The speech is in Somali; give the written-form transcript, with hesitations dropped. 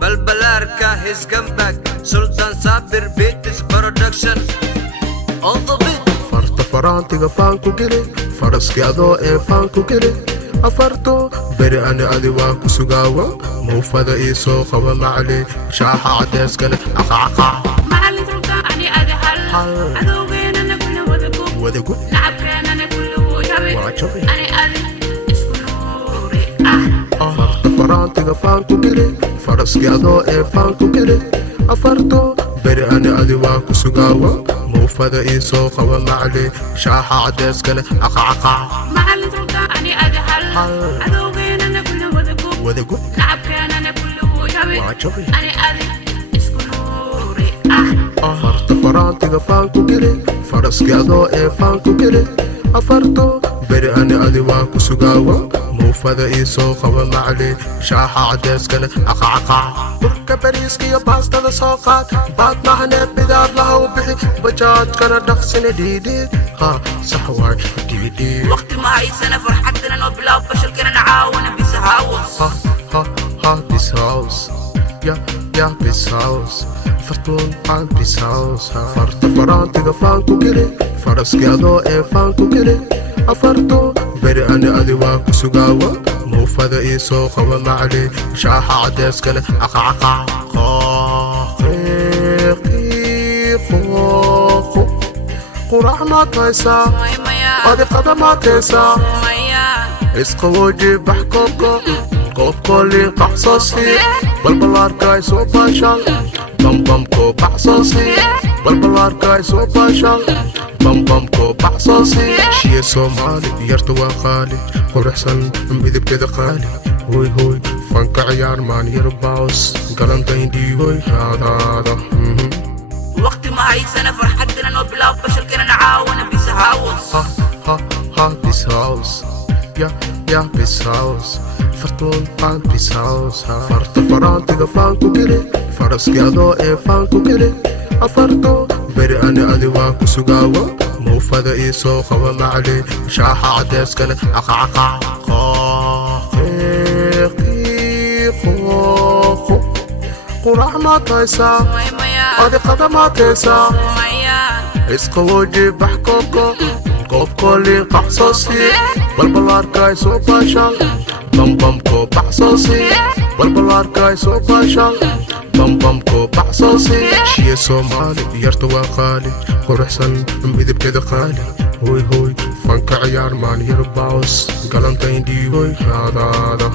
Balbalarka his comeback Sultan Sabir Beats Production On the beat farta faraantiga faanku geli faraski adoo ee faanku geli afarto beri ani adi waa ku sugaawa muufada ii soo qaba macali shaaxa cadees kale aqacaqa معلم سلطاني أدي حل عدوغينا نقول wadagu لعبكينا نقول وجبي وعجبي. أنا أدي اسمه نوري farta faraantiga faanku geli faraski adoo ee faanku geli afarto beri ani adi waa ku sugaawa muufada ii soo qaba macali shaaxa cadees kale aqacaqa معلم سلطاني أدي حل عدوغينا نقول wadagu لعبكينا نقول وجبي وعجبي. أنا أدي اسمه نوري farta faraantiga faanku geli faraski adoo ee faanku geli afarto beri ani adi waa ku sugaawa muufada ii soo qaba macali shaaxa cadees kale aqacaqa burka bariiskiyo baastada soo qaad baad mahane bidaar laha u bixi bajaajkana dhaqsina dhiidhiid ha sax waay dhiidhiid وقت ما هي سنة فرحتنا نوبلا وبشر كنا نعاون بيسهاوس ha this house ya this house fartuun aan this house farta faraantiga faanku geli faraski adoo ee faanku geli afarto beri ani adi waa ku sugaawa muufada ii soo qaba macali shaaxa cadees kale aqacaqa qurax maad haysaa مايا adiqada maad haysaa مايا isqawooji bax koobka koobkoolii qaxsoosi balbalaarkaay soo baashaan bambamkoo baxsoosi balbalaarkaay soo baashaan bambamkoo baxsoosi shiye soomaali yarta waa qaali quruxsan midabkeeda qaali hoy hoy fanka ciyaar maan yar baos galantaindhiihoy raadaada وقت ما هي سنة فرحتنا نوبلا وبشر كنا نعاون بيسهاوس ha this house ya this house fartuun aan this house farta faraantiga faanku geli faraski adoo ee faanku geli afarto beri ani adi waa ku sugaawa muufada ii soo qaba macali shaaxa cadees kale aqacaqa qurax maad haysaa مايا adiqada maad haysaa مايا isqawooji bax koobka koobkoolii qaxsoosi balbalaarkaay soo baashaan bambamkoo baxsoosi balbalaarkaay soo baashaan bambamkoo baxsoosi shiye soomaali yarta waa qaali quruxsan midabkeeda qaali hoy hoy fanka ciyaar maan yar baos galantaindhiihoy raadaada